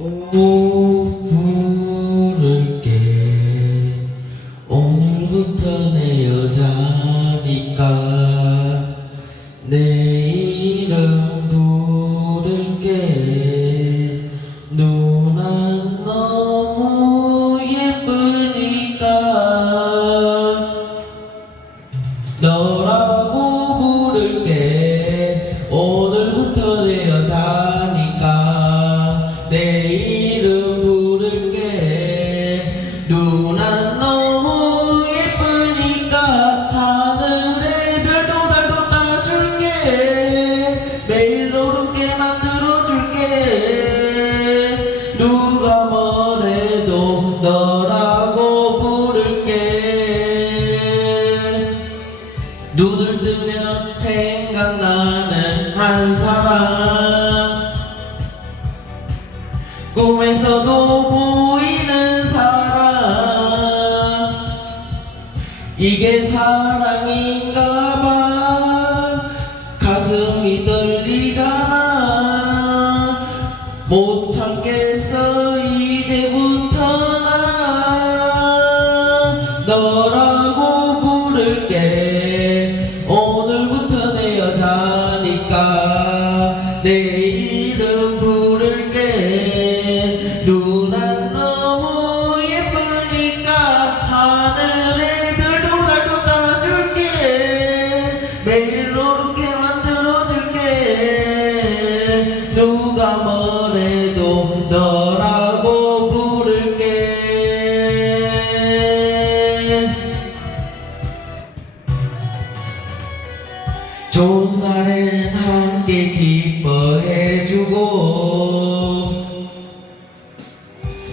哦 누나 너무 예쁘니까 하늘에 별도 달도 따줄게. 매일 노롭게 만들어줄게. 누가 뭐래도 너라고 부를게. 눈을 뜨면 생각나는 한 사람. 꿈에서도 보 이게 사랑인가 봐. 가슴이 떨리잖아. 못 참겠어 이제부터 난 너라고 부를게. 오늘부터 내 여자니까. 내 누가 뭐래도 너라고 부를게. 좋은 날엔 함께 기뻐해주고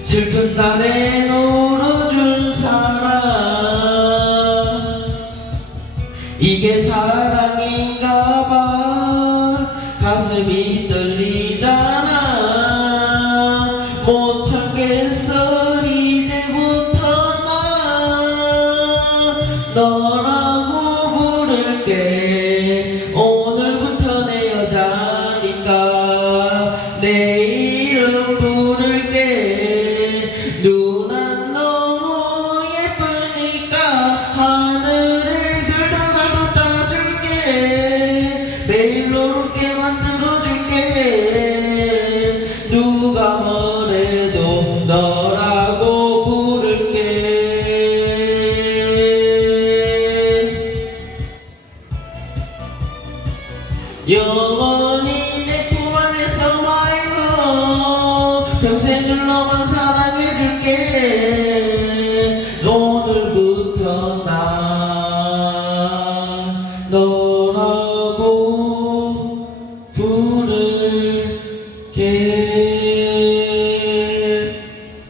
슬픈 날엔 울어준 사람 이게 사랑인가 너라고 부를게 오늘부터 내 여자니까 내 이름 부를게. 누나 너무 예쁘니까 하늘에 별도 달도 따줄게. 노롭게 만들어줄게 영원히 내품 안에서 평생을 너만 사랑해줄게